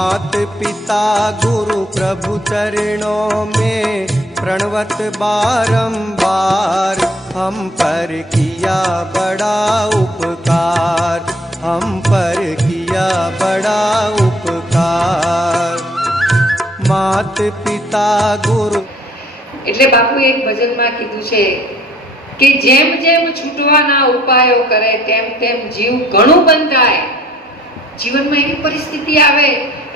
मात पिता गुरु प्रभु चरणों में प्रणवत बारंबार, हम पर किया बड़ा उपकार, हम पर किया बड़ा उपकार। मात पिता गुरु એટલે બાપુએ એક ભજનમાં કીધું છે કે જેમ જેમ છૂટવાના ઉપાયો કરે તેમ તેમ જીવ ઘણું બંધાય। જીવનમાં એવી પરિસ્થિતિ આવે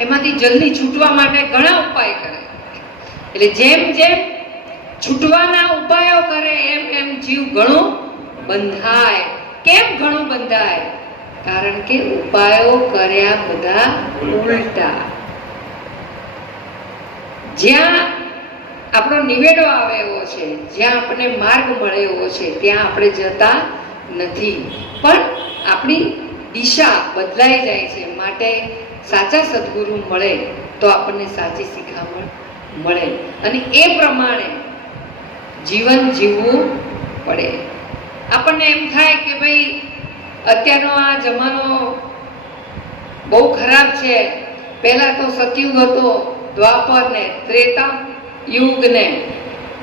એમાંથી જલ્દી છૂટવા માટે ઘણા ઉપાય કરે, એટલે જેમ જેમ છૂટવાના ઉપાયો કરે એમ એમ જીવ ઘણું બંધાય। કેમ ઘણું બંધાય? કારણ કે ઉપાયો કર્યા બધા ઉલટા। જ્યાં આપણો નિવેડો આવે એવો છે, જ્યાં આપણને માર્ગ મળે એવો છે, ત્યાં આપણે જતા નથી, પણ આપણી દિશા બદલાઈ જાય છે। માટે સાચા સદગુરુ મળે તો આપણને સાચી શિખામણ મળે અને એ પ્રમાણે જીવન જીવવું પડે। આપણને એમ થાય કે ભાઈ અત્યારનો આ જમાનો બહુ ખરાબ છે, પહેલા તો સતયુગ હતો, દ્વાપર ને ત્રેતા યુગ ને,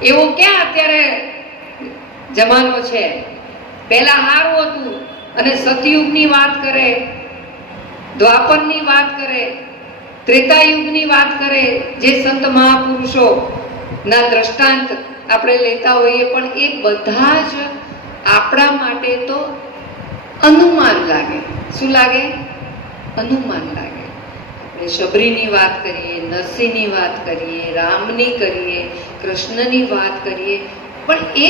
એવો ક્યાં અત્યારે જમાનો છે? પહેલા સારું હતું અને સતયુગની વાત કરે, દ્વાપરની વાત કરે, ત્રેતાયુગની વાત કરે, જે સંત મહાપુરુષો ના દ્રષ્ટાંત આપણે લેતા હોઈએ, પણ એ બધા જ આપણા માટે તો અનુમાન લાગે। શું લાગે? અનુમાન લાગે। શબરીની વાત કરીએ, નરસિંહની વાત કરીએ, રામની કરીએ, કૃષ્ણની વાત કરીએ, પણ એ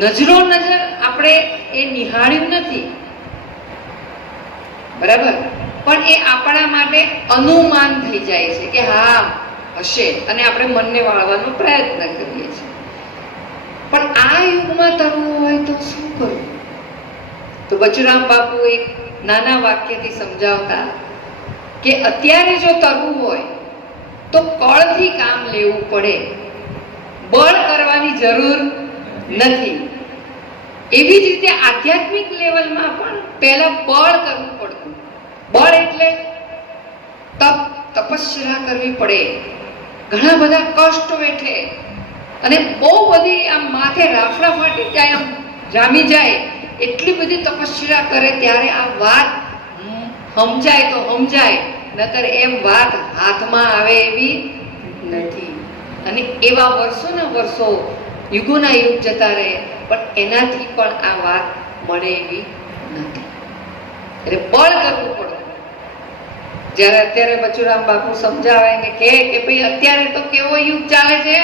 નજરો નજર આપણે એ નિહાળ્યું નથી, બરાબર? પણ એ આપણા માટે અનુમાન થઈ જાય છે કે હા હશે, અને આપણે મનને વાળવાનો પ્રયત્ન કરીએ છીએ। પણ આ યુગમાં તરવું હોય તો શું કરવું? તો બચુરામ બાપુ એક નાના વાક્યથી સમજાવતા કે અત્યારે જો તરવું હોય તો કળથી કામ લેવું પડે, બળ કરવાની જરૂર નથી। એવી જ રીતે આધ્યાત્મિક લેવલમાં પણ પહેલા બળ કરવું પડતું। બળ એટલે તપ, તપસ્યા કરવી પડે, ઘણા બધા કષ્ટ વેઠે, અને બહુ બધી આમ માથે રાફડા ફાટી જાય, આમ જામી જાય, એટલી બધી તપસ્યા કરે ત્યારે આ વાત સમજાય તો સમજાય, નકર એમ વાત હાથમાં આવે એવી નથી। અને એવા વર્ષોના વર્ષો, યુગોના યુગ જતા રહે, પણ એનાથી પણ આ વાત મળે એવી નથી। એટલે બળ કરવું પડે। જ્યારે અત્યારે બચુરામ બાપુ સમજાવે ને કે ભાઈ અત્યારે તો કેવો યુગ ચાલે છે?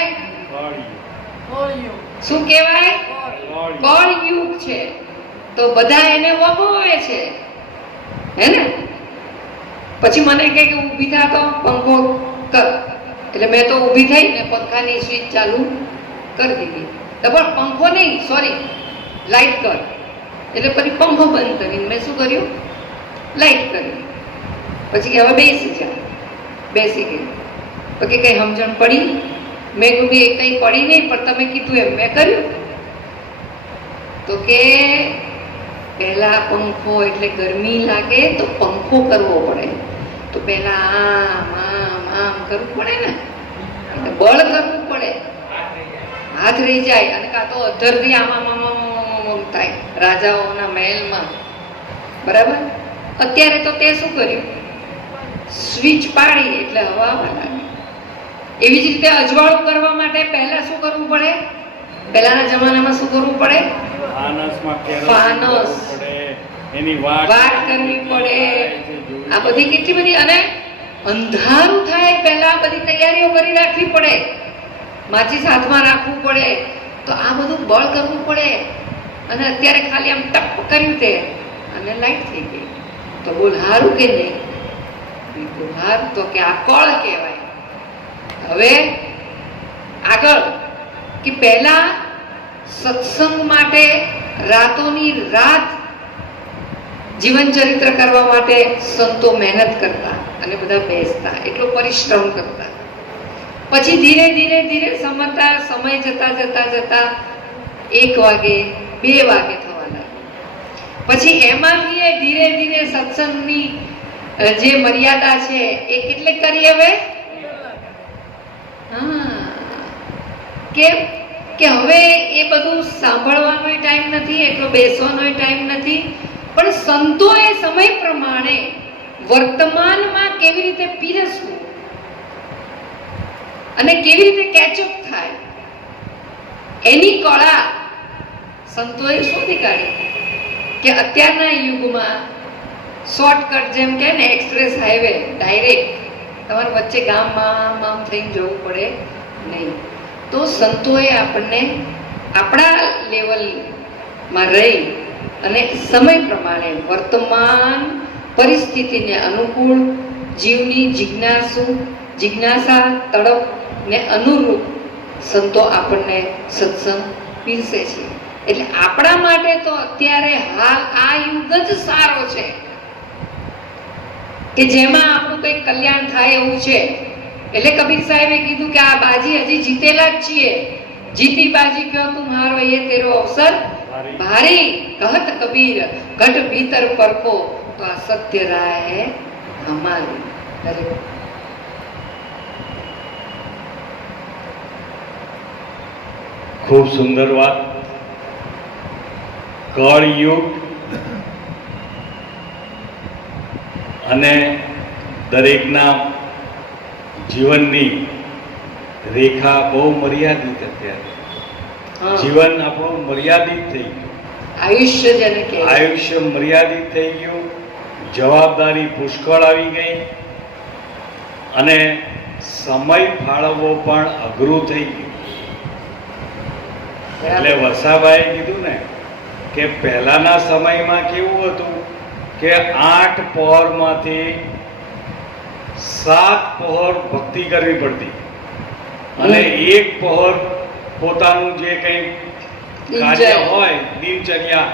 શું કહેવાય? કળ યુગ છે। તો બધા એને વગોવે છે, હે ને? પછી મને કહે કે ઊભી થા તો પંખો કર, એટલે મેં તો ઊભી થઈ ને પંખાની સ્વિચ ચાલુ કરી દીધી। તો પણ પંખો નહીં, સોરી, લાઈટ કર, એટલે પછી પંખો બંધ કરીને મેં શું કર્યું? લાઈટ કરી। પછી હવે બેસી જા, બેસી ગઈ। તો કે કઈ સમજણ પડી? મેં કીધું એ કઈ પડી નહીં, પણ તમે કીધું એમ મેં કર્યું। તો કે પહેલા પંખો એટલે ગરમી લાગે તો પંખો કરવો પડે, તો પહેલા આમ આમ આમ કરવું પડે ને, બળ કરવું પડે, હાથ રહી જાય, અને કાં તો અધરથી આમ આમ આમ આમ થાય રાજાઓના મહેલમાં, બરાબર? અત્યારે તો તે શું કર્યું? સ્વિચ પાડી એટલે હવા આવવા લાગી। એવી જ રીતે અજવાળું કરવા માટે પહેલા શું કરવું પડે? પહેલાના જમાનામાં શું કરવું પડે? ફાનસ, એની વાટ કરવી પડે, આ બધી કેટલી બધી, અને અંધારું થાય પહેલા બધી તૈયારીઓ કરી રાખવી પડે, માચીસ હાથમાં રાખવું પડે, તો આ બધું બળ કરવું પડે। અને અત્યારે ખાલી આમ ટપ કર્યું તે અને લાઈટ થઈ ગઈ, તો બોલ હારું કે નહીં? બિલકુલ હારું। તો કે આ કળ કહેવાય। હવે આગળ કે પહેલા સત્સંગ માટે રાતોની રાત જીવન ચરિત્ર કરવા માટે સંતો મહેનત કરતા અને બધા બેસતા, એટલો પરિશ્રમ કરતા। પછી ધીરે ધીરે ધીરે સમજતા, સમય જતા જતા જતા 1 વાગે 2 વાગે થવા લાગ્યું। પછી એમાંથી ધીરે ધીરે સત્સંગની જે મર્યાદા છે એ કેટલી કરી હવે? હા, કેમ કે હવે એ બધું સાંભળવાનો ટાઈમ નથી, એટલો બેસવાનો ટાઈમ નથી, પણ સંતોએ સમય પ્રમાણે વર્તમાનમાં કેવી રીતે પીરસવું અને કેવી રીતે કેચઅપ થાય એની કળા સંતોએ શોધી કાઢી. કે અત્યારના યુગમાં શોર્ટકટ જેમ કે ને એક્સપ્રેસ હાઈવે ડાયરેક્ટ તમારે વચ્ચે ગામમાં આમ થઈને જવું પડે નહીં. તો સંતોએ આપણને આપણા લેવલમાં રહી અને સમય પ્રમાણે વર્તમાન પરિસ્થિતિને અનુકૂળ જીવની જિજ્ઞાસા તડપને અનુરૂપ સંતો આપણને સત્સંગ પીરસે છે. એટલે આપણા માટે તો અત્યારે હાલ આ યુગ જ સારો છે કે જેમાં આપણું કંઈક કલ્યાણ થાય એવું છે. એટલે કબીર સાહેબે કીધું કે આ બાજી હજી જીતેલા જ છીએ, જીતી બાજી ક્યો તુમ્હારો ये तेरो अवसर भारी, कहत कबीर घट भीतर परखो तो आ सत्य राह है हमारी. ખૂબ સુંદર વાત. કળયુગ અને દરેકના જીવનની રેખા બહુ મર્યાદિત. અત્યારે જીવન આપણું મર્યાદિત થઈ ગયું, આયુષ્ય જેને કહેવાય, આયુષ્ય મર્યાદિત થઈ ગયું, જવાબદારી પુષ્કળ આવી ગઈ અને સમય ફાળવવો પણ અઘરું થઈ ગયું. એટલે વસાભાઈએ કીધું ને કે પહેલાના સમયમાં કેવું હતું કે 8 પહોરમાંથી 7 પહોર ભક્તિ કરવી પડતી અને 1 પહોર પોતાનું જે કંઈ કાર્ય હોય દિનચર્યા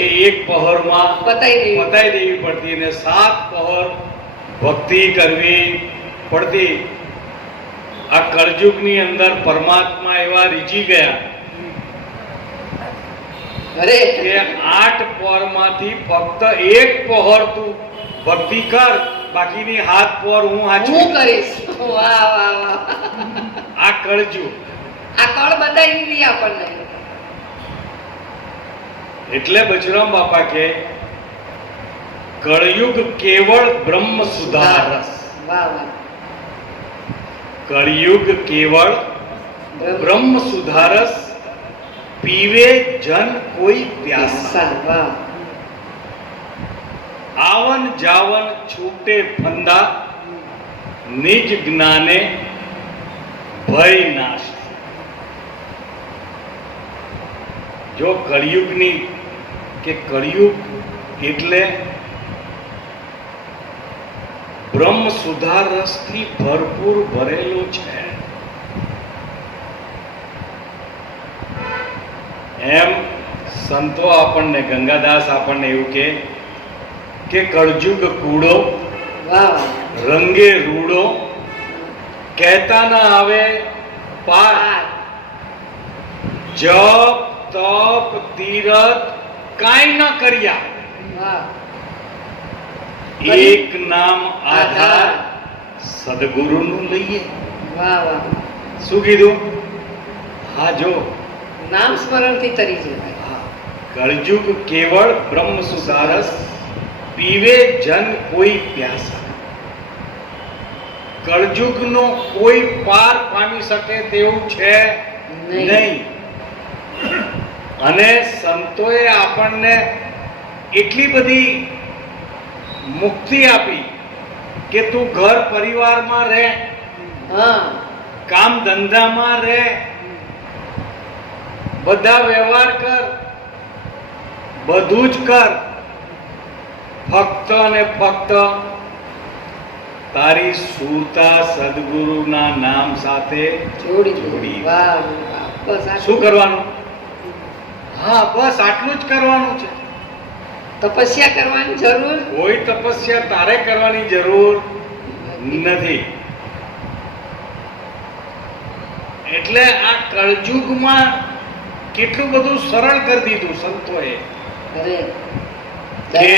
એ 1 પહોરમાં પતાઈ દેવી પડતી અને 7 પહોર ભક્તિ કરવી પડતી. આ કળયુગની અંદર પરમાત્મા એવા રીચી ગયા કે 8 પહોરમાંથી ફક્ત 1 પહોર તું ભક્તિ કર, બાકીની 7 પહોર હું કરીશ. વાહ વાહ વાહ. આ કળજુગ, આ કળ બતાવી દીધી આપણને. એટલે બજરંગ બાપા કે કળયુગ કેવળ બ્રહ્મ સુધારસ. વાહ વાહ. કળયુગ કેવળ બ્રહ્મ સુધારસ, પીવે જન કોઈ પ્યાસા. આવન જાવન છૂટે ફંદા, નિજ જ્ઞાને ભય નાશ. જો કળિયુગની કે કળિયુગ એટલે બ્રહ્મ સુધાર રસથી ભરપૂર ભરેલું છે. એમ સંતો આપણને, ગંગાદાસ આપણને એવું કે કળજુગ કૂડો રંગે રૂડો, કહેતા ના આવે પાર, જપ તપ તીરથ કાંઈ ન કર્યા, એક નામ આધાર સદગુરુનું લઈએ. શું કીધું? હા, જો નામ સ્મરણથી તરી જાય. કળજુગ કેવળ બ્રહ્મ સુધારસ, પીવે જન કોઈ પ્યાસા. કળજુગનો કોઈ પાર પામી શકે તેવું છે નહીં. અને સંતોએ આપણને એટલી બધી મુક્તિ આપી કે તું ઘર પરિવારમાં રહે, કામ ધંધામાં રહે, બધા વ્યવહાર કર, બધું જ કર, ફક્ત અને ફક્ત તારી સુરતા સદગુરુના નામ સાથે જોડી. શું કરવાનું? હા, બસ આટલું જ કરવાનું છે. તપસ્યા કરવાની જરૂર, કોઈ તપસ્યા તારે કરવાની જરૂર નથી. એટલે આ કળયુગમાં કેટલું બધું સરળ કરી દીધું સંતોએ કે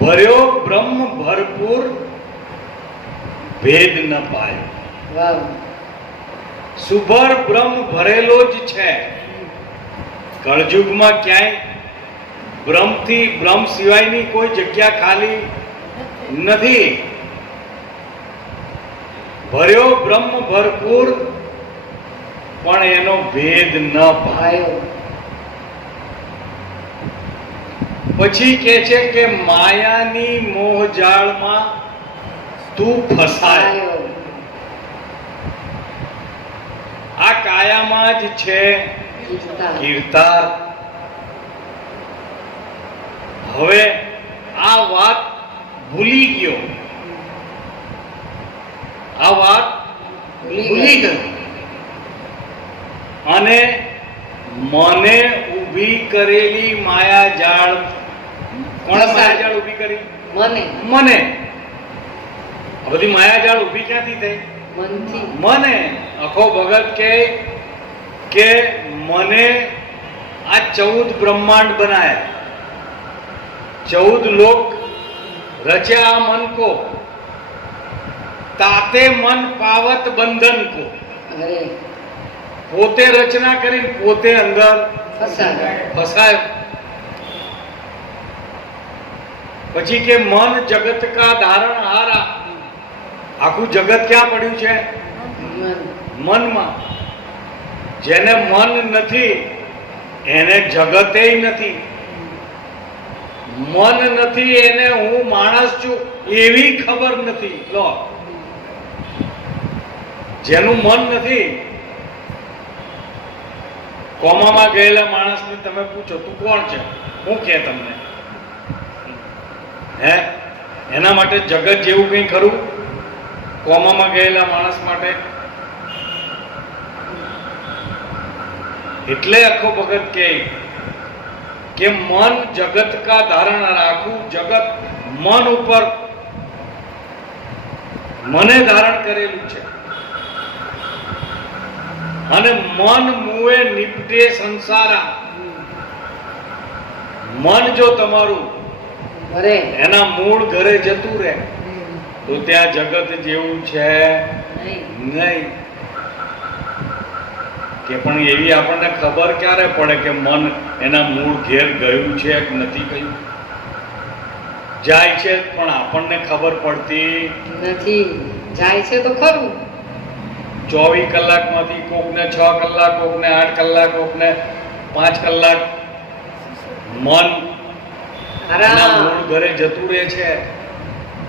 ભર્યો બ્રહ્મ ભરપૂર ભેદ ન પાયો. વાહ. સુભર બ્રહ્મ ભરેલો જ છે. કળયુગમાં ક્યાંય બ્રહ્મ સિવાયની કોઈ જગ્યા ખાલી નથી. ભર્યો બ્રહ્મ ભરપૂર પણ એનો ભેદ ન પાયો. પછી કે છે કે માયાની મોહજાળમાં તું ફસાય. આ કાયામાં જ છે કીર્તાર. હવે આ વાત ભૂલી ગયો, આ વાત ભૂલી ગયો અને મને ઊભી કરેલી માયાજાળ, કોણ માયાજાળ ઊભી કરી? મને. આ બધી માયાજાળ ઊભી ક્યાંથી થઈ? મનથી. મને. આખો ભગત કે મને આ 14 બ્રહ્માંડ બનાયા, 14 લોક રચ્યા મન કો, તાતે મન પાવત બંધન કો. પોતે રચના કરી, પોતે અંદર ફસાયો. પછી કે મન જગત કા ધારણ હારા. આખું જગત ક્યાં પડ્યું છે? મનમાં. જેને મન નથી એને જગતે નથી. મન નથી એને હું માણસ છું એવી ખબર નથી. લો, જેનું મન નથી, કોમામાં ગયેલા માણસને તમે પૂછો તું કોણ છે, હું કે તમને? હે, એના માટે જગત જેવું કંઈ ખરું કોમામાં ગયેલા માણસ માટે? એટલે આખો ભગત કે મન જગત કા ધારણ, રાખું જગત મન ઉપર મને ધારણ કરેલું છે. અને મન મુએ નિપટે સંસારા. મન જો તમારું એના મૂળ ઘરે જતું રહે તો ત્યાં જગત જેવું છે નહીં. કે પણ એવી આપણને ખબર ક્યારે પડે કે મન એના મૂળ ઘેર ગયું છે કે નથી ગયું? જાય છે પણ આપણને ખબર પડતી નથી. જાય છે તો ખરું. 24 કલાકમાંથી કોકને 6 કલાક, કોકને 8 કલાક, કોકને 5 કલાક મન એના મૂળ ઘરે જતું રહે છે.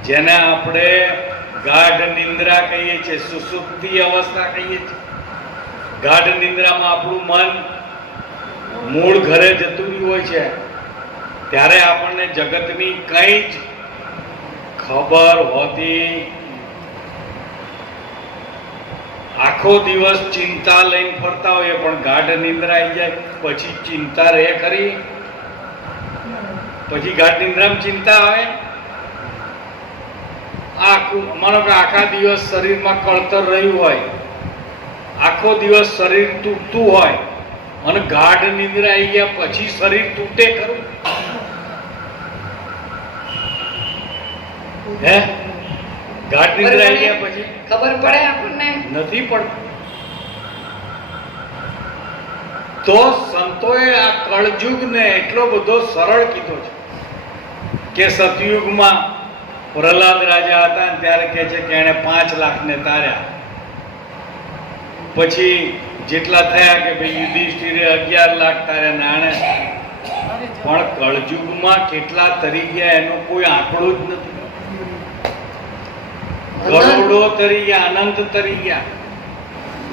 જેને આપણે ગાઢ નિંદ્રા કહીએ છીએ, સુષુપ્તિ અવસ્થા કહીએ છીએ. ગાઢ નિંદ્રામાં આપણું મન મૂળ ઘરે જતું રહ્યું હોય છે. ત્યારે આપણને જગતની કઈ જ ખબર હોતી. આખો દિવસ ચિંતા લઈને ફરતા હોઈએ પણ ગાઢ નિંદ્રા આવી જાય પછી ચિંતા રહે ખરી? પછી ગાઢ નિંદ્રામાં ચિંતા આવે? માનો કે આખા દિવસ શરીરમાં કળતર રહ્યું હોય, આખો દિવસ શરીર તૂટતું હોય અને ગાઢ નિંદ્રા આવી ગયા પછી શરીર તૂટે ખરું? હે, ગાઢ નિંદ્રા આવી ગયા પછી ખબર પડે આપણને? નથી પડતી. તો સંતોએ આ કળયુગને એટલો બધો સરળ કીધો છે કે સતયુગમાં પ્રહલાદ રાજા હતા ત્યારે કહે છે કે એને 5 લાખને તાર્યા. પછી જેટલા થયા કે ભાઈ યુધિષ્ઠિરે 11 લાખ તાર્યા નાણે. પણ કળયુગમાં કેટલા તરી ગયા એનો કોઈ આંકડો જ નથી. કરોડો તરી ગયા, અનંત તરી ગયા.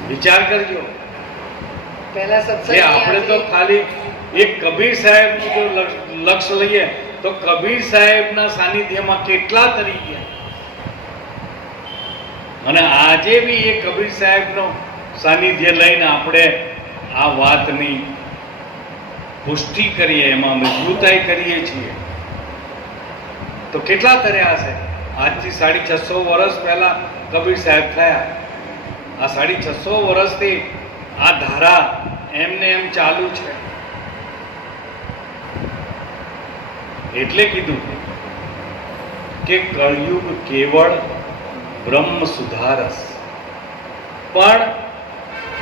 વિચાર કરજો. આપણે તો ખાલી એક કબીર સાહેબ નું જો લક્ષ્ય લઈએ તો કબીર સાહેબ ના સાનિધ્યમાં કેટલા તરી ગયા. અને આજે બી એ કબીર સાહેબ નો સાનિધ્ય લઈને આપણે આ વાતની પુષ્ટિ કરીએ, એમાં મજબૂતાઈ કરીએ છીએ તો કેટલા તર્યા હશે? આજથી 650 વર્ષ પહેલા કબીર સાહેબ થયા. આ 650 વર્ષથી આ ધારા એમને એમ ચાલુ છે. એટલે કીધું કે કળયુગ કેવળ બ્રહ્મ સુધારસ, પણ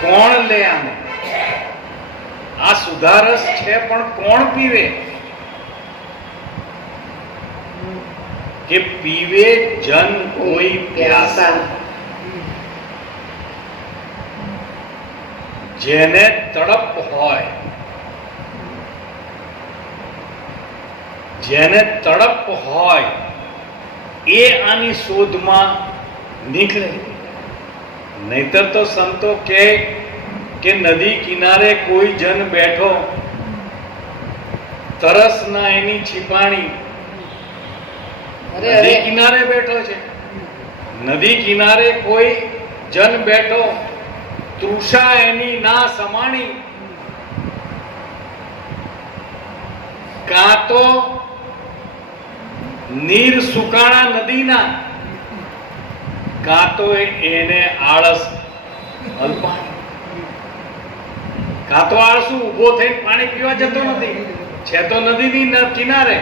કોણ લે આને? આ સુધારસ છે પણ કોણ પીવે? કે પીવે જન કોઈ પ્યાસા, જેને તડપ હોય, જેને તડપ હોય એ આની શોધમાં નીકળે. નહીતર તો સંતો કે નદી કિનારે કોઈ જન બેઠો, તરસ ના એની છીપાણી. નદી કિનારે બેઠો છે, નદી કિનારે કોઈ જન બેઠો, તૃષા એની ના સમાણી. કાં તો નીર સુકાણા નદીના, કાં તો એને આળસ અલ્પાણી. કાં તો આળસુ ઊભો થઈને પાણી પીવા જતો નથી, છે તો નદીની કિનારે,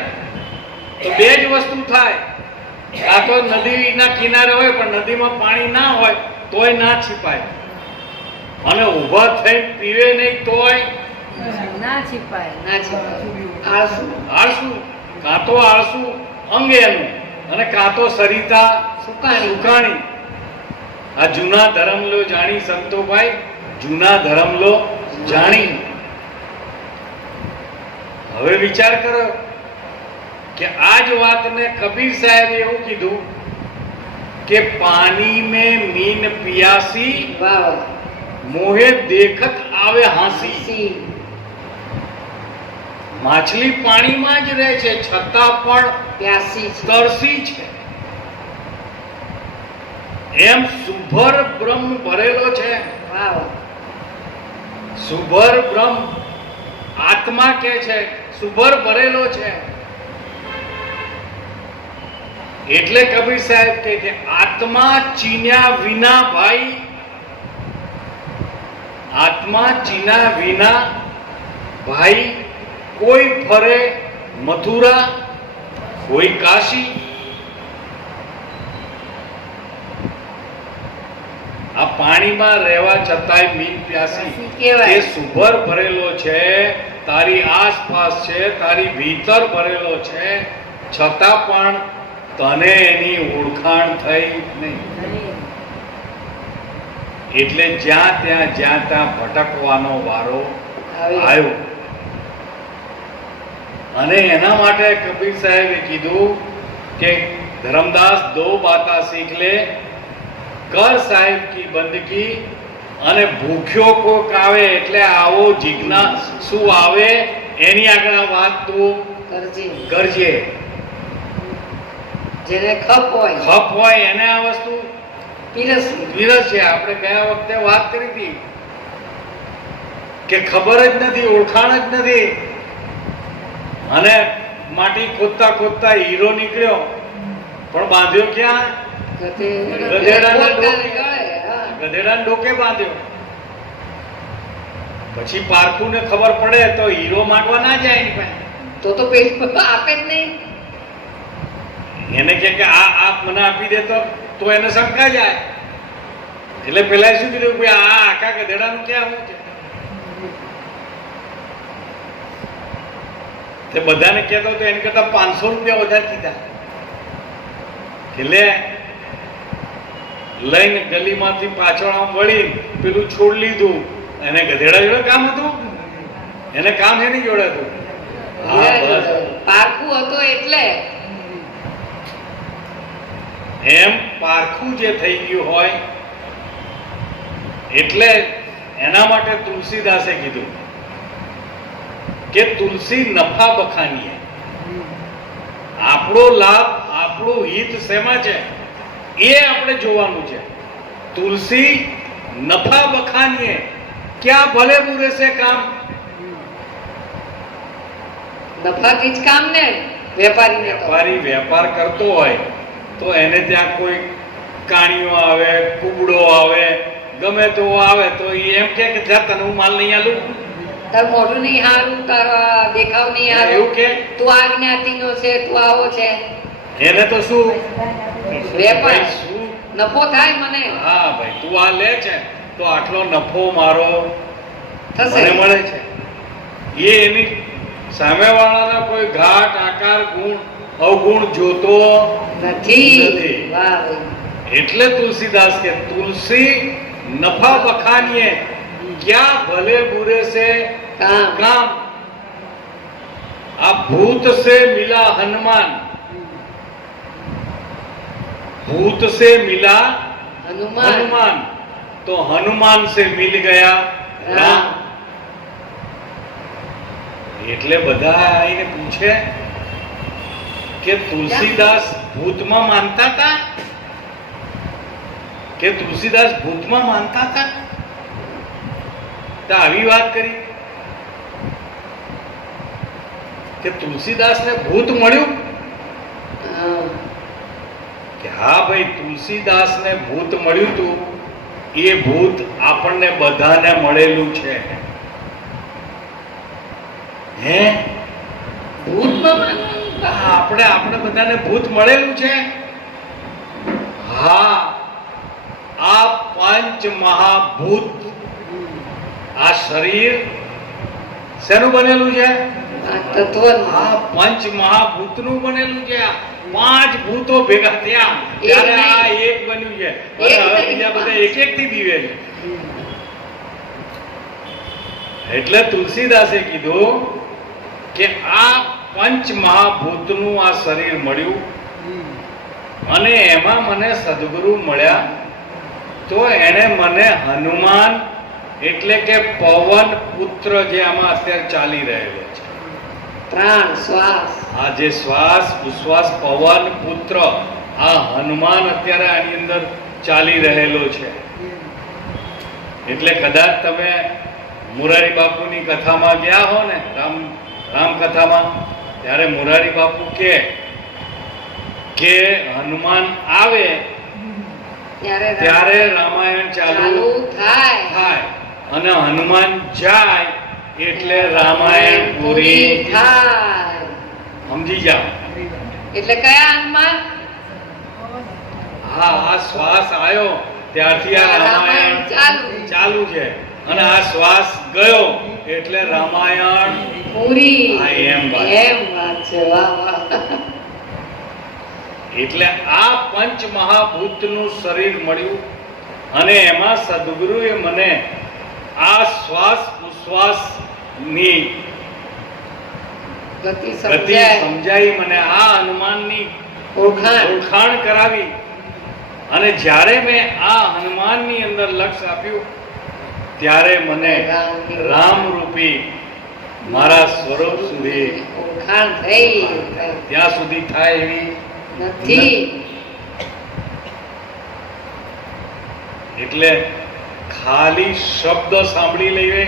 તો બે જ વસ્તુ થાય. કાં તો નદીના કિનારે હોય પણ નદીમાં પાણી ના હોય તોય ના છીપાય, અને ઊભા થઈને પીવે નહીં તોય ના છીપાય, ના છીપાય. આળસુ, કાં તો આળસુ અંગ એનું, અને કાં તો સરિતા સુકાણી. આ જૂના ધર્મ લો જાણી સંતોભાઈ, જૂના ધર્મ લો જાણી. હવે વિચાર કરો કે આ જ વાતને કબીર સાહેબે એવું કીધું કે પાણી में मीन पियासी, મોહે દેખત આવે હાંસી. માછલી પાણીમાં જ રહે છે છતાં પણ પ્યાસી તરસી છે. એમ સુભર બ્રહ્મ ભરેલો છે. સુભર બ્રહ્મ આત્મા કે છે, સુભર ભરેલો છે. એટલે કબીર સાહેબ કે આત્મા ચીન્યા વિના ભાઈ, આત્મા ચીના વિના ભાઈ, કોઈ ફરે મથુરા, કોઈ કાશી. આ પાણીમાં રહેવા છતાંય મીન પ્યાસી એ સુભર ભરેલો છે, તારી આસપાસ છે, તારી ભીતર ભરેલો છે, છતાં પણ તને એની ઓળખાણ થઈ નહીં. એટલે જ્યાં ત્યાં ભટકવાનો વારો આવ્યો. અને એના માટે કબીર સાહેબે કીધું કે ધર્મદાસ દો બાતા શીખ લે, કર સાહેબ કી બંદગી, અને ભૂખ્યો કોક આવે એટલે આવો જિજ્ઞાસુ આવે એની આગળ વાત તું કરજે. જેને ખપ હોય એને આ વસ્તુ પીરસ છે. આપણે ગયા વખતે વાત કરી હતી કે ખબર જ નથી, ઓળખાણ જ નથી, અને માટી ખોદતા ખોદતા હીરો નીકળ્યો પણ બાંધ્યો ક્યાં? ગધેડાના ડોકે બાંધ્યો. પછી પારખું ને ખબર પડે તો હીરો માંગવા ના જાય એની પાસે, તો પેટ આપે જ નહીં. એને કે આ મને આપી દે તો એને શંકા જાય. એટલે પેલા શું કીધું કે આ આખા ગધેડાનું ક્યાં હું છે? તે બધાને કહેતો તો એને કરતા 500 રૂપિયા વધારે કીધા. એટલે લઈને ગલીમાંથી પાછળ આમ વળી પેલું છોડ લીધું. એને ગધેડા જોડે કામ હતું, એને કામ એની જોડે હતું. પારખું હતો એટલે એમ પારખું જે થઈ ગયું હોય એટલે એના માટે તુલસીદાસે કીધું કે તુલસી નફા બખાનીએ. આપણો લાભ, આપણું હિત શેમાં છે એ આપણે જોવાનું છે. તુલસી નફા બખાનીએ, ક્યાં ભલે બુરે સે કામ. નફા કી જ કામ ને. વેપારી વેપાર કરતો હોય તો એને ત્યાં કોઈ કાણીઓ આવે, કુબડો આવે, ગમે તો આવે તો એમ કે જા તને હું માલ નહીં આલું, તાર મોઢું નહીં હારું, તારો દેખાવ નહીં હારું, એવું કે તું આ જ્ઞાતિનો છે, તું આવો છે. એને તો શું વેપાર ભાઈ શું નફો થાય મને હા ભાઈ તું આ લે છે તો આટલો નફો મારો થશે મને મળે છે એ એની સામેવાળાના કોઈ ઘાટ આકાર ગુણ અવગુણ જોતો નથી નથી. વાહ ભાઈ. એટલે તુલસીદાસ કે તુલસી નફા બખાનીએ ક્યાં ભલે બુરે से કામ काम आप भूत से मिला हनुमान भूत से मिला હનુમાન हनुमान तो हनुमान से मिल गया राम એટલે બધા આવીને પૂછે કે તુલસીદાસ ભૂતમાં માનતા હતા કે તુલસીદાસ ભૂતમાં માનતા હતા તો આવી વાત કરી કે તુલસીદાસને ભૂત મળ્યું હા. કે હા ભાઈ તુલસીદાસને ભૂત મળ્યું તું એ ભૂત આપણને બધાને મળેલું છે હે ભૂતમાં માનવાનું. આપણે બધાને ભૂત મળેલું છે હા આ પંચ મહાભૂત આ શરીર શેનું બનેલું છે આ તત્વનું. આ પંચ મહાભૂતનું બનેલું છે આ પાંચ ભૂતો ભેગા થયા એક ત્યારે નહીં. આ એક બન્યું છે એક અને હવે નહીં, બીજા બધા પાંચ. એક થી દીવે છે એટલે તુલસીદાસે કીધું કે આ પંચ મહાભૂતનું આ શરીર મળ્યું અને એમાં મને સદગુરુ મળ્યા તો એને મને હનુમાન એટલે કે પવન પુત્ર જે આમાં અત્યારે ચાલી રહેલો છે પ્રાણ શ્વાસ આ જે શ્વાસ ઉશ્વાસ પવન પુત્ર આ હનુમાન અત્યારે આની અંદર ચાલી રહેલો છે એટલે કદાચ તમે મુરારી બાપુની કથામાં ગયા હો ને રામ કથામાં ત્યારે મુરારી બાપુ કે હનુમાન આવે ત્યારે રામાયણ ચાલુ થાય અને હનુમાન જાય એટલે રામાયણ પૂરી થાય. સમજી જાઓ એટલે કયા હનુમાન? હા આ શ્વાસ આવ્યો ત્યારથી આ રામાયણ ચાલુ છે અને આ શ્વાસ ગયો એટલે રામાયણ પૂરી. હા, એમ વાત. એમ વાત છે. વાહ વાહ. એટલે આ પંચ મહાભૂતનું શરીર મળ્યું અને એમાં સદગુરુએ મને આ શ્વાસ ઉશ્વાસ ની ગતિ ગતિ સમજાય. સમજાઈ મને આ હનુમાનની ઓળખાણ. ઓળખાણ કરાવી અને જ્યારે મેં આ હનુમાનની અંદર લક્ષ આપ્યું ત્યારે મને રામ રૂપી મારા સ્વરૂપ સુધી ઓળખાણ થઈ ત્યાં સુધી થાય એવી નથી. એટલે ખાલી શબ્દ સાંભળી લઈએ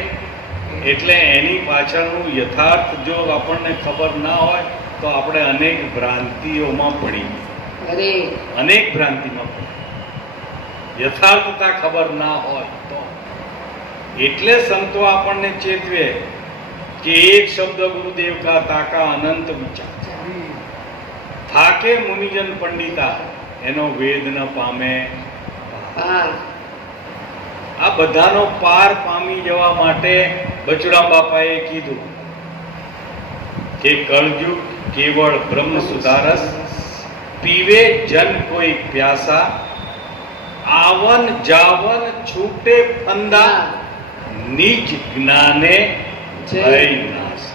એટલે એની પાછળનું યથાર્થ જો આપણને ખબર ના હોય તો આપણે અનેક ભ્રાંતિઓમાં પડી અરે અનેક ભ્રાંતિમાં પડી યથાર્થતા ખબર ના હોય તો એટલે સંતો આપણને ચેતવે કે એક શબ્દ ગુરુદેવ કા તાકા અનંત વિચાર થાકે મુનિજન પંડિતા એનો વેદ ન પામે પાર. આ બધાનો પાર પામી જવા માટે બચુરામ બાપાએ કીધું કે કળયુગ કેવળ બ્રહ્મ સુધારસ પીવે જન કોઈ પ્યાસા આવન જાવન છૂટે ફંદા નિજ જ્ઞાને ભય નાશ.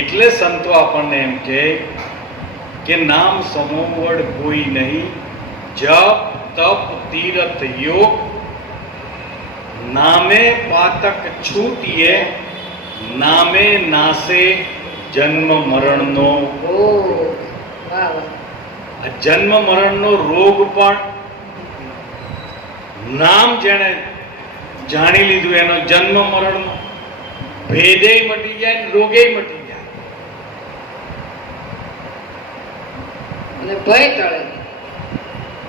એટલે સંતો આપણને એમ કે નામ સમોવડ કોઈ નહીં જપ તપ તીરથ યોગ નામે પાતક છૂટીએ નામે નાસે જન્મ મરણનો ઓ વાહ વાહ. આ જન્મ મરણનો રોગ પણ નામ જેણે જાણી લીધું એનો જન્મ મરણ ભેદે મટી જાય ને રોગે મટી જાય અને ભય ટળે.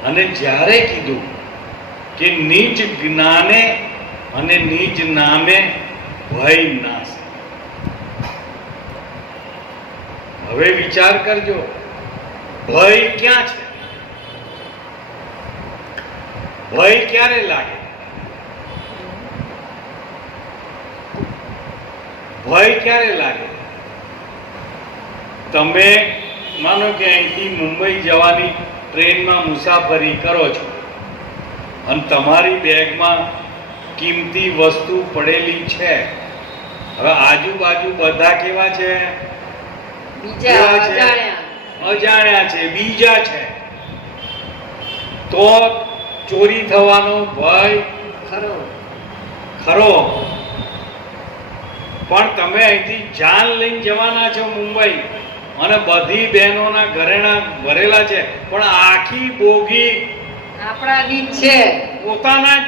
અને જ્યારે કીધું કે નીચ જ્ઞાને અને નીચ નામે ભય નાશ હવે વિચાર કરજો, ભય ક્યાં છે? ભય ક્યારે લાગે? ભય ક્યારે લાગે? તમે માનો કે અહીંથી મુંબઈ જવાની ટ્રેનમાં મુસાફરી કરો છો અને તમારી બેગમાં કિંમતી વસ્તુ પડેલી છે. હવે આજુબાજુ બધા કેવા છે? બીજા અજાણ્યા છે, બીજા છે, તો ચોરી થવાનો ભય ખરો. પણ તમે અહીંથી જાન લઈને જવાના છો મુંબઈ અને બધી બહેનોના ઘરેણા ભરેલા છે, પણ આખી બોગી આપણાની છે, પોતાના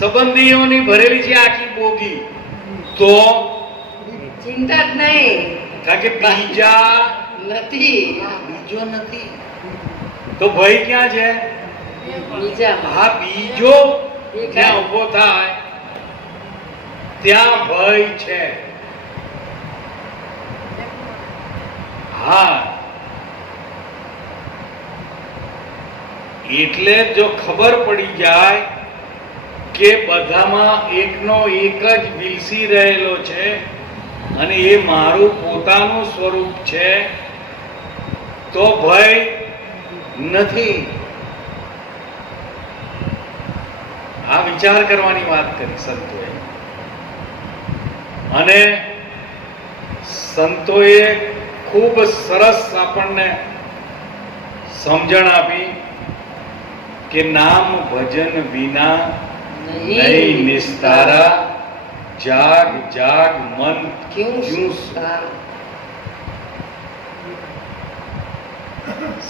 સંબંધીઓની ભરેલી છે આખી બોગી, તો ચિંતા જ નહીં, કારણ કે બીજા નથી, બીજો નથી, તો ભય ક્યાં છે? બીજા. હા, બીજો ત્યાં ઉભો થાય ત્યાં ભય છે. હા, એટલે જો ખબર પડી જાય કે બધામાં એકનો એક જ વિલસી રહેલો છે અને એ મારું પોતાનું સ્વરૂપ છે, તો ભય નથી. આ વિચાર કરવાની વાત કરી સંતોએ, અને સંતોએ ખૂબ સરસ આપણને સમજણ આપી કે નામ ભજન વિના નહીં નિસ્તારા, જાગ જાગ મન ક્યું સારા.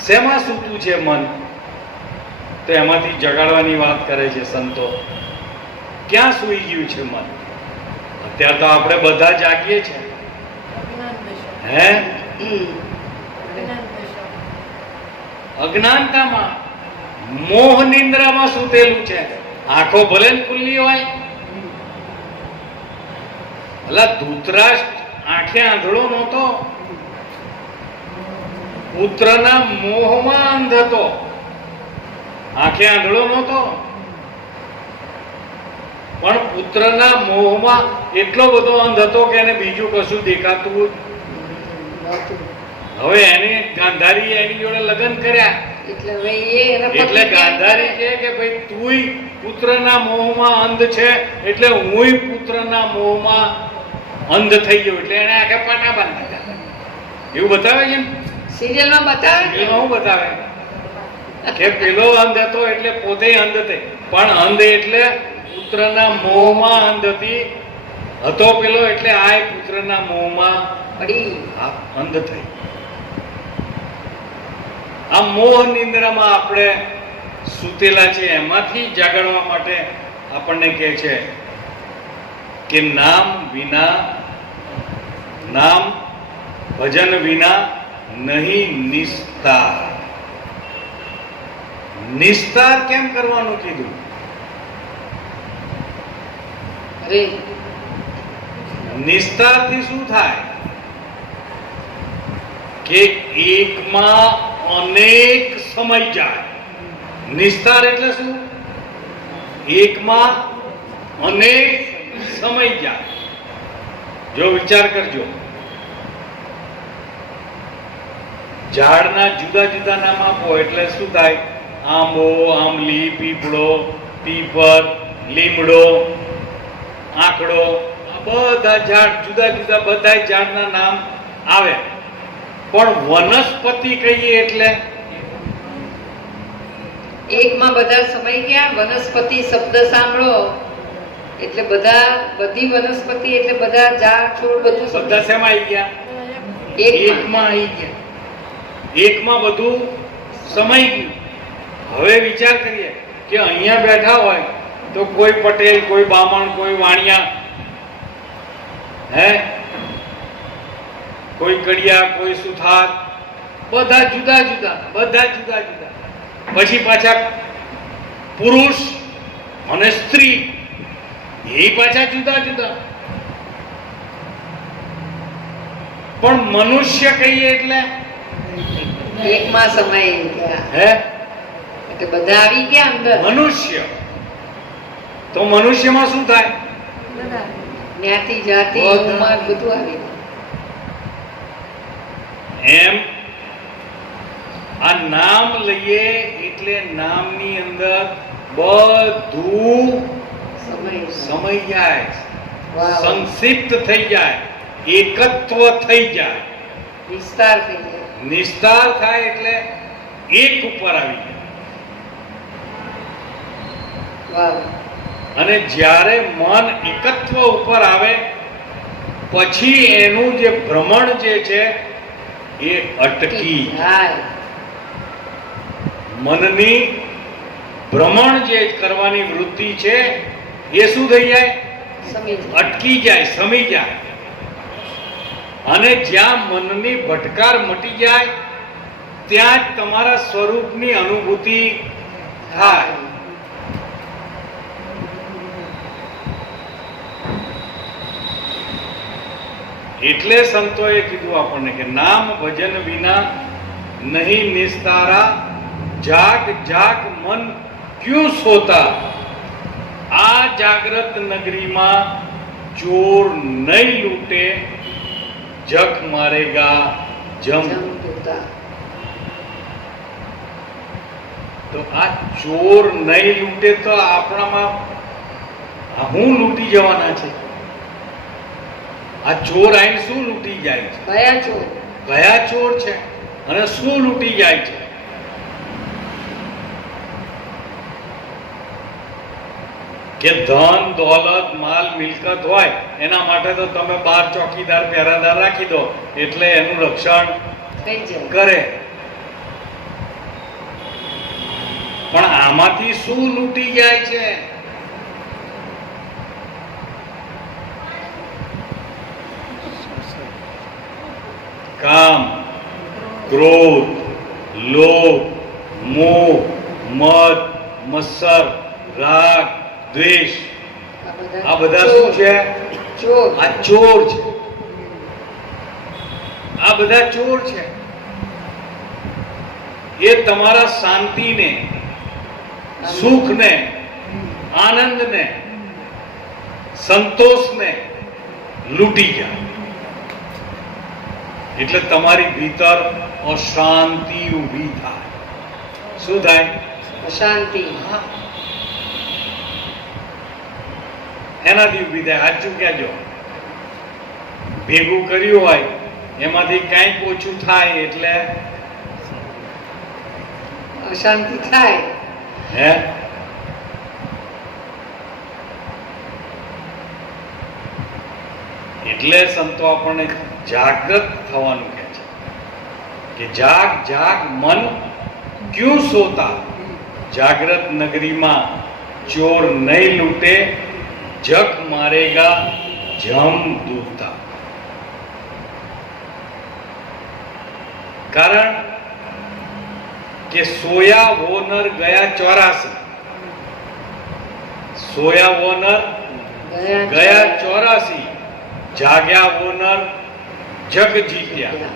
શેમાં સૂતું છે મન? તો એમાંથી જગાડવાની વાત કરે છે સંતો. ક્યાં સૂઈ ગયું છે મન? અત્યારે તો આપણે બધા જાગીએ છીએ, હે? અજ્ઞાનતામાં, મોહ નિંદ્રામાં સૂતેલું છે. આંખો ભલે ખુલ્લી હોય. અલા, ધૃતરાષ્ટ્ર આંખે આંધળો નહોતો, પુત્રના મોહમાં અંધ હતો. આંખે આંધળો નહોતો, પણ પુત્રના મોહમાં એટલો બધો અંધ હતો કે એને બીજું કશું દેખાતું. હવે એને ગાંધારી એની જોડે લગ્ન કર્યા, એટલે ગાંધારી કહે કે ભાઈ તુંય પુત્રના મોહમાં અંધ છે, એટલે હુંય પુત્રના મોહમાં અંધ થઈ ગયો. એટલે એને આખે પાટા બાંધી દીધા. એવું બતાવે છે ને સિરિયલમાં બતાવે, એમાં શું બતાવે કે પેલો અંધ હતો એટલે પોતે અંધ થઈ, પણ અંધ એટલે પુત્રના મોહમાં અંધ હતો પેલો, એટલે આ પુત્રના મોહમાં અંધ થઈ. આ મોહ નિંદ્રામાં આપણે સૂતેલા છે, એમાંથી જાગવા માટે આપણને કહે છે કે નામ વિના, નામ ભજન વિના નહીં નિસ્તાર. નિસ્તાર કેમ કરવાનું કીધું? નિસ્તારથી શું થાય કે એકમાં અનેક સમય જાય. નિસ્તાર એટલે શું? એકમાં અનેક સમય જાય. જો વિચાર કરજો, ઝાડના જુદા જુદા નામ આપો એટલે શું થાય? આંબો, આંબલી, પીપળો, પીપર, લીમડો, આંકડો, આ બધા ઝાડ જુદા જુદા, બધા ઝાડના નામ આવે. પણ વનસ્પતિ કહીએ એટલે એકમાં બધા સમય ગયા. વનસ્પતિ શબ્દ સાંભળો એટલે બધી વનસ્પતિ એટલે બધા ઝાડ છોડ બધું બધા શેમાં આવી ગયા? એકમાં આવી ગયા. એકમાં બધું સમય ગયું. હવે વિચાર કરીએ કે અહીંયા બેઠા હોય તો કોઈ પટેલ, કોઈ બામણ, કોઈ વાણિયા, હે, કોઈ કડિયા, કોઈ સુથાર, બધા જુદા જુદા, બધા જુદા જુદા. પછી પાછા પુરુષ અને સ્ત્રી, એ પાછા જુદા જુદા. પણ મનુષ્ય કહીએ એટલે એકમાં સમાઈ ગયા, હે એટલે બધા આવી ગયા અંદર. મનુષ્ય તો મનુષ્યમાં શું થાય? બધા જ્ઞાતિ જાતિ બધા. ઉંમર બધું આવી ગયું. એમ આ નામ લઈએ એટલે નામની અંદર બધું સમય સમાઈ જાય, વાહ. સંક્ષિપ્ત થઈ જાય, એકત્વ થઈ જાય, વિસ્તાર થઈ જાય. નિસ્તાર થાય એટલે એક ઉપર આવી જાય. વાહ. અને જ્યારે મન એકત્વ ઉપર આવે પછી એનું જે ભ્રમણ જે છે એ અટકી જાય. જાય. મનની ભ્રમણ જે કરવાની વૃત્તિ છે એ શું થઈ જાય? સમી જાય. અટકી જાય, સમી જાય. અને જ્યાં મનની ભટકાર મટી જાય ત્યાં જ તમારા સ્વરૂપની અનુભૂતિ થાય. એટલે સંતોએ કીધું આપણને કે નામ ભજન વિના નહીં નિસ્તારા, જાગ જાગ મન ક્યું સોતા. આ જાગ્રત નગરીમાં ચોર નહીં લૂટે, જખ મારેગા જમ. જમદૂતા. તો આ ચોર નહીં લૂટે તો આપણામાં હું લૂંટી જવાના છે. આ ચોર આઈને શું લૂંટી જાય છે? કયા છો? કયા ચોર છે અને શું લૂંટી જાય છે? કે ધન દોલત માલ મિલકત હોય એના માટે તો તમે 12 ચોકીદાર પહેરાદાર રાખી દો એટલે એનું રક્ષણ થઈ જાય. કરે. પણ આમાંથી શું લૂંટી જાય છે? કામ, ક્રોધ, લોભ, મોહ, મદ, મત્સર, રાગ, દ્વેષ. આ બધા શું છે? ચોર. આ ચોર છે. આ બધા ચોર છે. એ તમારા શાંતિને, સુખને, આનંદને, સંતોષને લૂંટી જાય. એટલે તમારી ભીતર અશાંતિ ઊભી થાય. શું થાય? અશાંતિ. એનાથી ઊભી થાય. સાચું કહેજો. ભેગું કર્યું હોય એમાંથી કંઈક ઓછું થાય એટલે અશાંતિ થાય. હે એટલે સંતો આપણને જાગૃત થવાનું કહે છે કે જાગ જાગ મન ક્યું સોતા. જાગ્રત નગરીમાં ચોર નહીં લૂટે, જખ મારેગા જમ દૂતા. કારણ કે સોયા વો નર ગયા 84, સોયા વો નર ગયા 84, જાગ્યા વો નર જગ જીત્યા.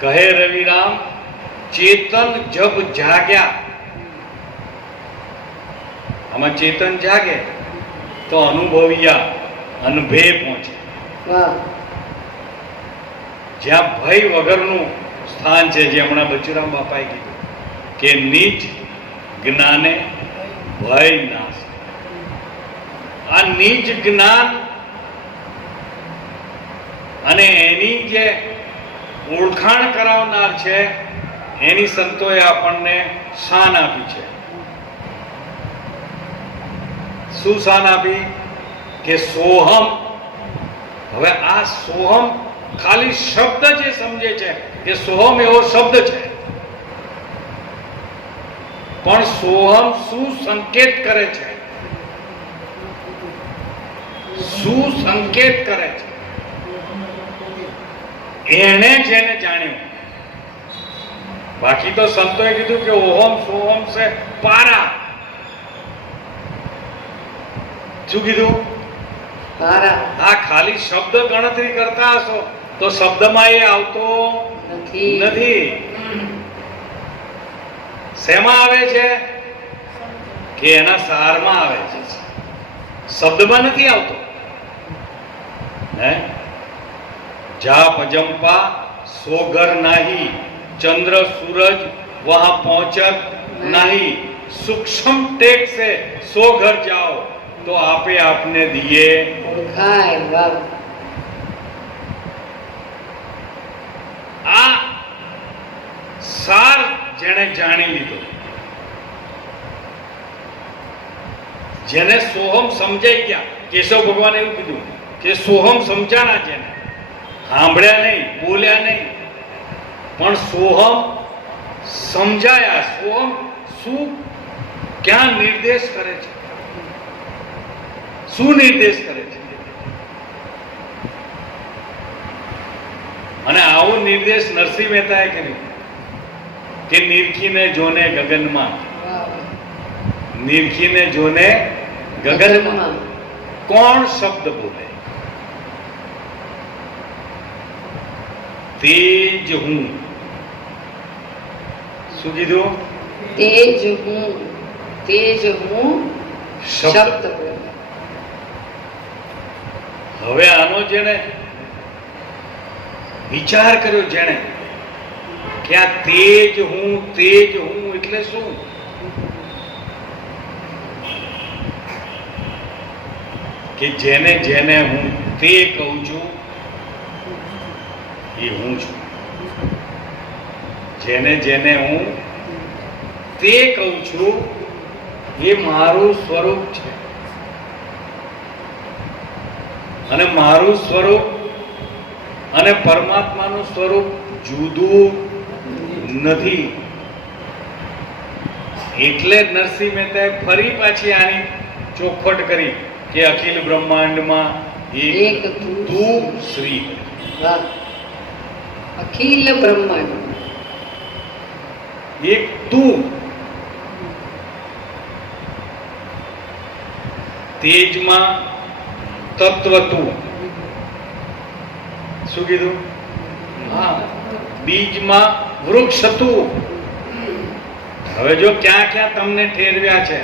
કહે રવિરામ ચેતન જબ જાગ્યા. આમાં ચેતન જાગે તો અનુભવિયા અનભે પહોંચે. વાહ. જ્યાં ભય વગરનું સ્થાન છે, જે હમણાં બચુરામ બાપાએ કીધું કે નીચ જ્ઞાને ભય નાશ. આ નીચ જ્ઞાન અને એની જે ઓળખાણ કરાવનાર છે એની સંતોએ આપણને શાન આપી છે. શું શાન આપી? કે સોહમ. હવે આ સોહમ ખાલી શબ્દ જે સમજે છે કે સોહમ એવો શબ્દ છે, પણ સોહમ શું સંકેત કરે છે? શું સંકેત કરે છે? એને જેને જાણ્યું. બાકી તો સંતોએ કીધું કે ઓહમ સોહમ સે પારા. શું કીધું? ભારા આ ખાલી શબ્દ ગણતરી કરતા હશો તો શબ્દમાં એ આવતો નથી. શેમાં આવે છે કે એના સારમાં આવે છે, શબ્દમાં નથી આવતો. હે જાપ જંપા સો ઘર નાહી, ચંદ્ર सूरज वहां पहुंचत नहीं, सूक्ष्म टेक से सो घर जाओ तो आपे आपने दिए ઓળખાય. વાહ. આ સાર જેણે જાણી લીધો, જેને સોહમ સમજાઈ ગયા, કેશવ ભગવાને એવું કીધું કે સોહમ સમજાણા, જેને સાંભળ્યા નહીં, બોલ્યા નહીં, પણ સોહમ સમજાયા. સોહમ શું ક્યાં નિર્દેશ કરે છે, શું નિર્દેશ કરે છે, અને આવો નિર્દેશ નરસિંહ મહેતાએ કર્યો કે નિરખીને જોને ગગનમાં, નિરખીને જોને ગગનમાં કોણ શબ્દ બોલે? તેજ હું. શું કીધું? તેજ હું, તેજ હું શબ્દ બોલે. હવે આનો જેને વિચાર કર્યો, જેણે કે આ તેજ હું એટલે શું? કે જેને જેને હું તે કહું છું એ હું છું. જેને જેને હું તે કહું છું એ મારું સ્વરૂપ છે, અને મારું સ્વરૂપ અને પરમાત્માનું સ્વરૂપ જુદું નથી. એટલે નરસિંહ મહેતાએ ફરી પાછી આની ચોખવટ કરી કે અખિલ બ્રહ્માંડમાં એક તું શ્રી. વાહ. અખિલ બ્રહ્માંડ એક તું. તેજમાં તત્વ તું. શું કીધું? હા. બીજમાં વૃક્ષ તું. હવે જો ક્યાં ક્યાં તમને ઠેરવ્યા છે,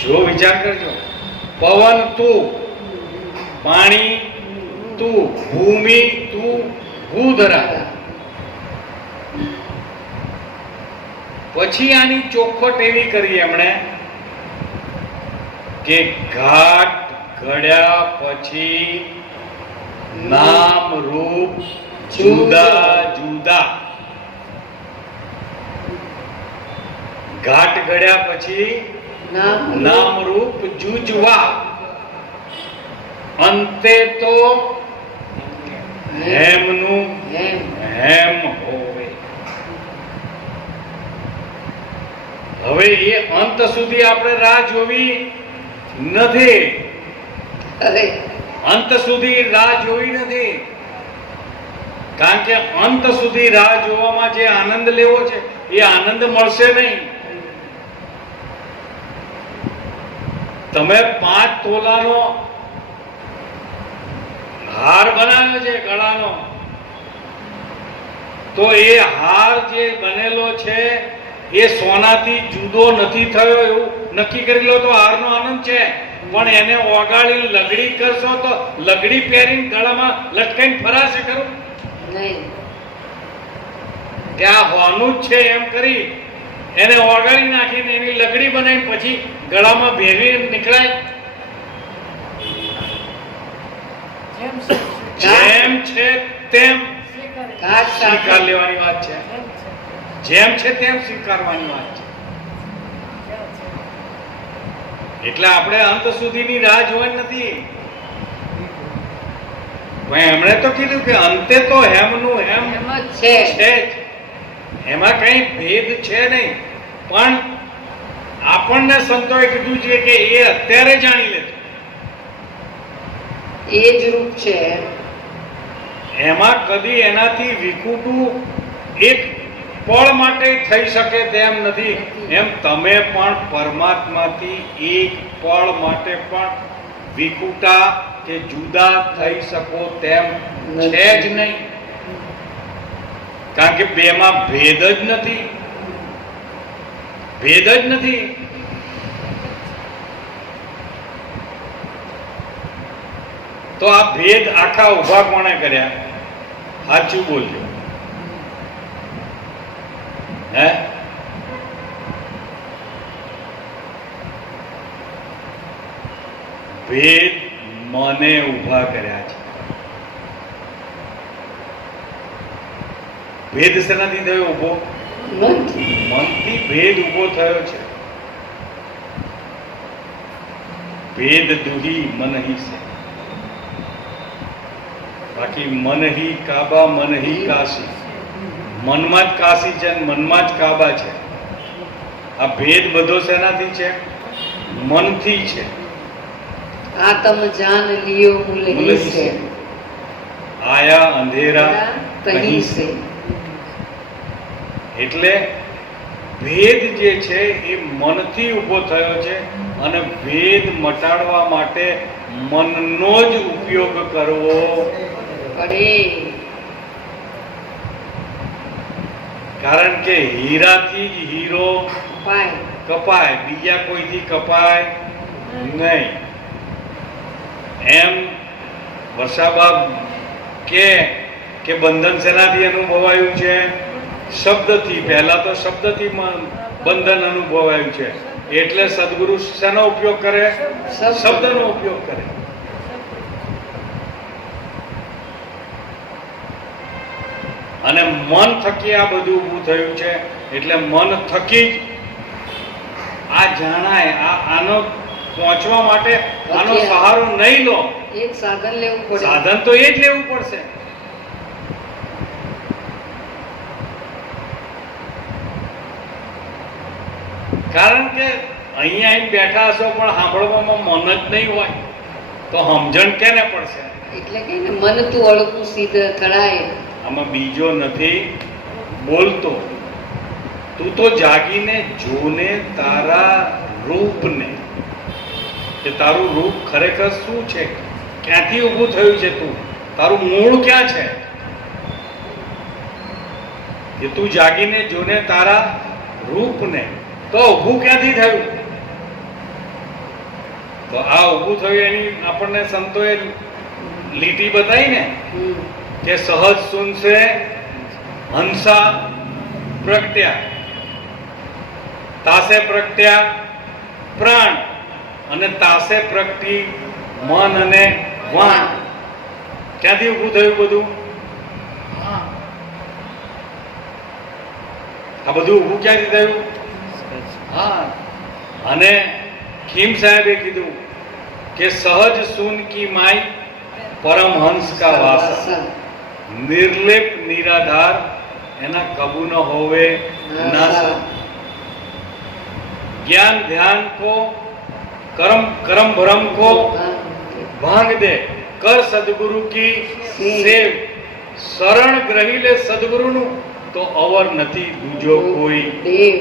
જો વિચાર કરજો. પવન તું, પાણી તું, ભૂમિ તું, ભૂધરા. પછી આની ચોખવટ એવી કરી એમણે કે ઘાટ ઘડ્યા પછી નામ રૂપ જુદા જુદા. ઘાટ ઘડ્યા પછી નામ રૂપ જુજવા. અંતે તો હેમનું હેમ હોવે. હવે એ અંત સુધી આપણે રાહ જોવી નથી. અરે અંત સુધી રાહ જોવી નથી, કારણ કે અંત સુધી રાહ જોવામાં જે આનંદ લેવો છે એ આનંદ મળશે નહીં. તમે 5 તોલાનો હાર બનાવ્યો છે ગળાનો, તો એ હાર જે બનેલો છે એ સોનાથી જુદો નથી થયો એવું નક્કી કરી લો તો હારનો આનંદ છે. પણ એને ઓગાળી લગડી કરશો તો લગડી પહેરીને ગળામાં લટકાઈને ફરાશે ખરું નહીં. ત્યાં હોવાનું જ છે એમ કરી એને ઓગાળી નાખીને એની લગડી બનાવીને પછી ગળામાં ભેરવી નીકળાય. જેમ છે તેમ સ્વીકાર લેવાની વાત છે. જેમ છે તેમ સ્વીકારવાની વાત છે. એટલે આપણે અંત સુધીની રાહ જોવાની નથી. પણ એમણે તો કીધું કે અંતે તો હેમનું હેમ છે જ. એમાં કઈ ભેદ છે નહીં. પણ આપણને સંતોએ કીધું છે કે એ અત્યારે જાણી લેજો. એ જ રૂપ છે. એમાં કદી એનાથી વિખૂટું એક પળ માટે થઈ શકે તેમ નથી. એમ તમે પણ પરમાત્માથી એક પળ માટે પણ વિખૂટા કે જુદા થઈ શકો તેમ છે જ નહીં, કારણ કે બેમાં ભેદ જ નથી, ભેદ જ નથી. તો આ ભેદ આખા ઉભા કોણે કર્યા? સાચું બોલજો. હે? ભેદ મને ઉભા કર્યા છે. ભેદ શેનાથી થયો ઉભો? મનથી ભેદ ઉભો થયો છે. ભેદ દુહી મન હી છે, બાકી મન હી કાબા મન હી કાશી. મનમાં જ કાશી છે, મનમાં જ કાબા છે. આ ભેદ બધો શેનાથી છે? મનથી છે. આતમ જાન લિયો મુલહી સે, આયા અંધેરા તહી સે. એટલે ભેદ જે છે એ મનથી ઊભો થયો છે, અને ભેદ મટાડવા માટે મનનો જ ઉપયોગ કરવો પડે. કારણ કે હીરાથી જ હીરો કપાય, બીજા કોઈથી કપાય નહીં. એમ વર્ષાબા કે બંધન શેનાથી અનુભવાયું છે? શબ્દથી. પહેલા તો શબ્દથી બંધન અનુભવાયું છે, એટલે સદગુરુ શેનો ઉપયોગ કરે? શબ્દનો ઉપયોગ કરે. અને મન થકી આ બધું ઊભું થયું છે, એટલે મન થકી જ આ જાણાય. આનો પહોંચવા માટે આનો સહારો નહીં લો, એક સાધન લેવું પડે. સાધન તો એ જ લેવું પડશે. કારણ કે અહીંયા આવીને બેઠા હશો પણ સાંભળવામાં મન જ નહીં હોય તો સમજણ કેને પડશે? એટલે કે મન તું અળકું સીધ થડાય. આમાં બીજો નથી બોલતો. તું તો જાગીને જોને તારા રૂપને, કે તારું રૂપ ખરેખર શું છે, ક્યાંથી ઊભું થયું છે, તું તારું મૂળ ક્યાં છે? કે તું જાગીને જોને તારા રૂપને, તો ઊભું ક્યાંથી થયું? તો આ ઊભું થયું એની આપણને સંતોએ લીટી બતાવી ને, કે સહજ સુનસે હંસા પ્રગટ્યા, તાસે પ્રગટ્યા પ્રાણ, અને તાસે પ્રગટી મન અને વાણ. ક્યાંથી ઊભું થયું બધું? આ બધું ઊભું ક્યાંથી થયું? હા. અને ખીમ સાહેબે કીધું કે સહજ સુન કી માઈ પરમહંસ કા વાસા, નિર્લેપ નિરાધાર એના કબુ ન હોવે નાસા. ज्ञान ध्यान को कर्म कर्म भ्रम को भांग दे, कर सदगुरु की सेव. शरण ग्रही ले सदगुरु नु, तो अवर નથી दूजो કોઈ દેવ.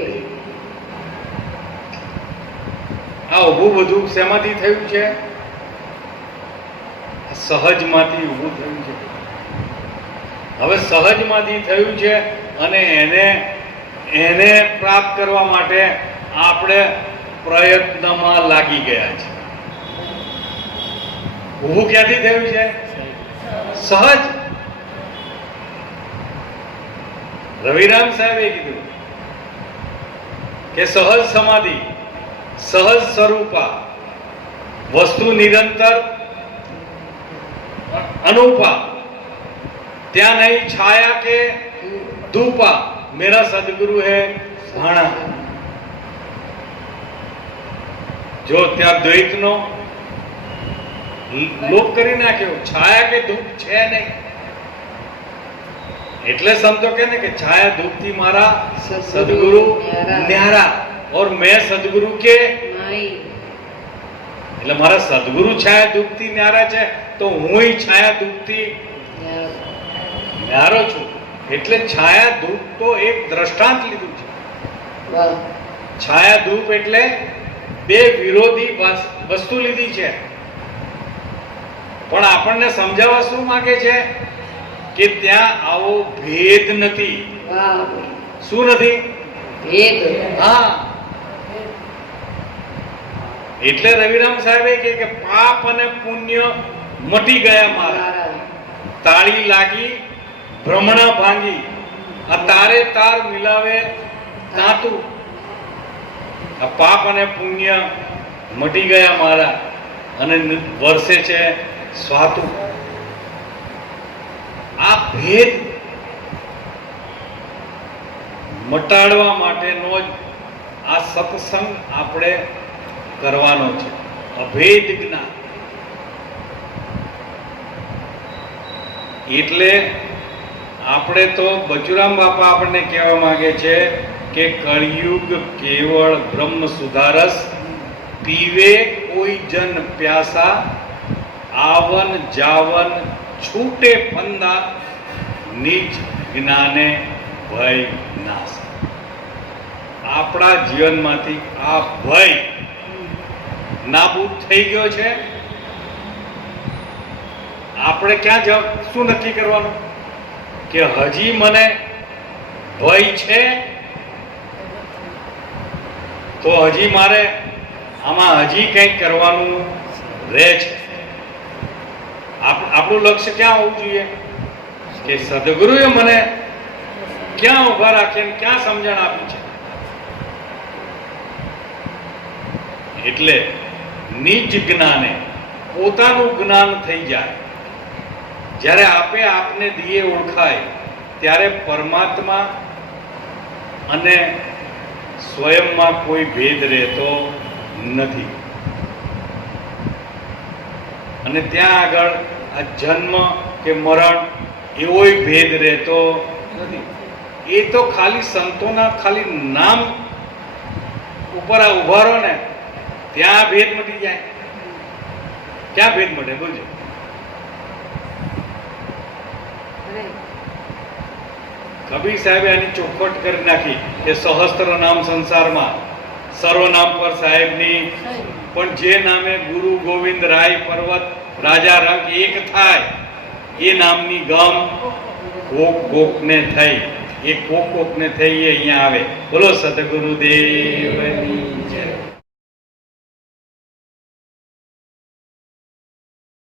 આ ઊભું બધું શેમાંથી થયું છે? સહજમાંથી ઊભું થયું છે. હવે સહજમાંથી થયું છે, અને એને પ્રાપ્ત કરવા માટે આપણે પ્રયત્નમાં લાગી ગયા છે. ઊભું ક્યાંથી થયું છે? સહજ. રવિરામ સાહેબે કીધું કે સહજ સમાધિ, સહજ સ્વરૂપા, વસ્તુ નિરંતર અનુપા, ત્યાં નહીં છાયા કે ધૂપા, મેરા સદગુરુ હે ભાણા. જો ત્યાં દ્વૈતનો લોપ કરી નાખ્યો, છાયા કે ધૂપ છે નહીં. એટલે સંતો કહે ને કે છાયા ધૂપ થી મારા સદગુરુ ન્યારા, और मैं सदगुरु के એટલે મારા સદગુરુ છાયા ધૂપ થી ન્યારા છે, તો હું છાયા ધૂપ થી ન્યારો છું. એટલે છાયા ધૂપ તો એક દ્રષ્ટાંત લીધું છે. છાયા ધૂપ એટલે બે વિરોધી વસ્તુ લીધી છે. પણ આપણને સમજાવવા શું માંગે છે કે ત્યાં આવો ભેદ નથી. વાહ, શું નથી? ભેદ. હા, એટલે રવિરામ સાહેબે કે પાપ અને પુણ્ય મટી ગયા મારા, તાળી લાગી ભ્રમણા ભાંગી, આ તારે તાર મિલાવે તાતું. આ પાપ અને પુણ્ય મટી ગયા મારા અને વર્ષે છે સ્વાતું. આ ભેદ મટાડવા માટેનો જ આ સત્સંગ આપણે કરવાનો છે. અભેદ જ્ઞાન એટલે આપણે તો બચુરામ બાપા આપણને કહેવા માંગે છે કે કળિયુગ કેવળ બ્રહ્મ સુધારસ, પીવે કોઈ જન પ્યાસા, આવન જાવન છૂટે ફંદા, નિજ જ્ઞાને ભય નાશ. આપણા જીવનમાંથી આ ભય નાબૂદ થઈ ગયો છે. આપણે ક્યાં શું નક્કી કરવાનું કે હજી મને ભય છે તો હજી મારે આમાં હજી કંઈક કરવાનું રહે છે. આપણું લક્ષ્ય ક્યાં હોવું જોઈએ કે સદગુરુએ મને ક્યાં ઉભા રાખીને ક્યાં સમજણ આપી છે. એટલે નિજ જ્ઞાને પોતાનું જ્ઞાન થઈ જાય. જ્યારે આપે આપને દીએ ઓળખાય ત્યારે પરમાત્મા અને સ્વયંમાં કોઈ ભેદ રહેતો નથી. અને ત્યાં આગળ આ જન્મ કે મરણ એવોય ભેદ રહેતો નથી. એ તો ખાલી સંતોના ખાલી નામ ઉપર આ ઉભા રહો ને ત્યાં ભેદ મટી જાય. ક્યાં ભેદ મટે બોલજો? કબીર સાહેબે આની ચોખવટ કરી નાખી કે સહસ્ત્ર નામ સંસારમાં, સર્વનામ પર સાહેબની, પણ જે નામે ગુરુ ગોવિંદ રાય પર્વત રાજા રંગ એક થાય એ નામની ગમ કોક કોકને થઈ. એ કોક કોકને થઈ એ અહીંયા આવે. બોલો સદગુરુદેવની જય.